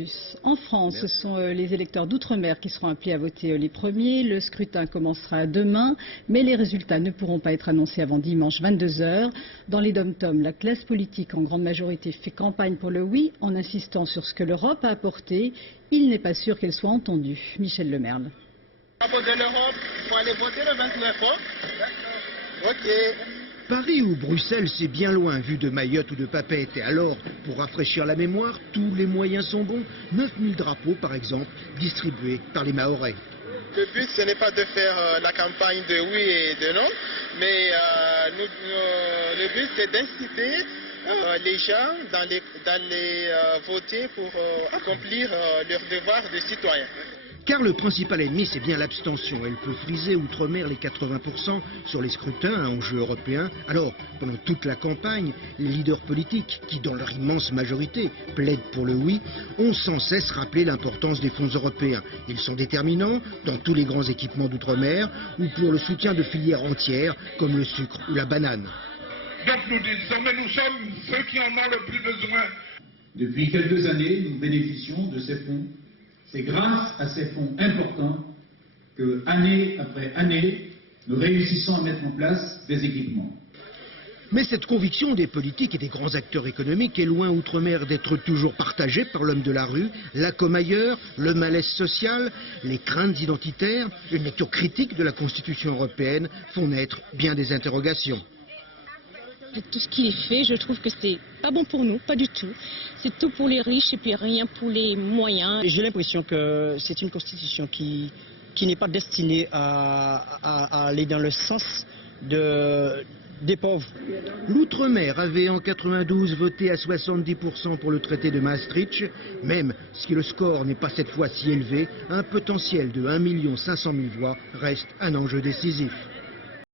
plus. En France, ce sont les électeurs d'outre-mer qui seront appelés à voter les premiers. Le scrutin commencera demain, mais les résultats ne pourront pas être annoncés avant dimanche 22 h. Dans les dom-toms, la classe politique en grande majorité fait campagne pour le oui en insistant sur ce que l'Europe a apporté. Il n'est pas sûr qu'elle soit entendue. Michel Lemerle. De l'Europe, pour aller voter le 29 ans. Ok. Paris ou Bruxelles, c'est bien loin vu de Mayotte ou de Papeete. Et alors, pour rafraîchir la mémoire, tous les moyens sont bons. 9000 drapeaux, par exemple, distribués par les Mahorais. Le but, ce n'est pas de faire la campagne de oui et de non, mais le but, c'est d'inciter les gens d'aller voter pour accomplir leur devoir de citoyen. Car le principal ennemi, c'est bien l'abstention. Elle peut friser outre-mer les 80% sur les scrutins à enjeu européen. Alors, pendant toute la campagne, les leaders politiques, qui dans leur immense majorité plaident pour le oui, ont sans cesse rappelé l'importance des fonds européens. Ils sont déterminants dans tous les grands équipements d'outre-mer ou pour le soutien de filières entières comme le sucre ou la banane. Donc nous disons, mais nous sommes ceux qui en ont le plus besoin. Depuis quelques années, nous bénéficions de ces fonds. C'est grâce à ces fonds importants que, année après année, nous réussissons à mettre en place des équipements. Mais cette conviction des politiques et des grands acteurs économiques est loin outre-mer d'être toujours partagée par l'homme de la rue. Là comme ailleurs, le malaise social, les craintes identitaires, une lecture critique de la Constitution européenne font naître bien des interrogations. Tout ce qui est fait, je trouve que c'est pas bon pour nous, pas du tout. C'est tout pour les riches et puis rien pour les moyens. J'ai l'impression que c'est une constitution qui n'est pas destinée à aller dans le sens des pauvres. L'outre-mer avait en 92 voté à 70% pour le traité de Maastricht. Même si le score n'est pas cette fois si élevé, un potentiel de 1 500 000 voix reste un enjeu décisif.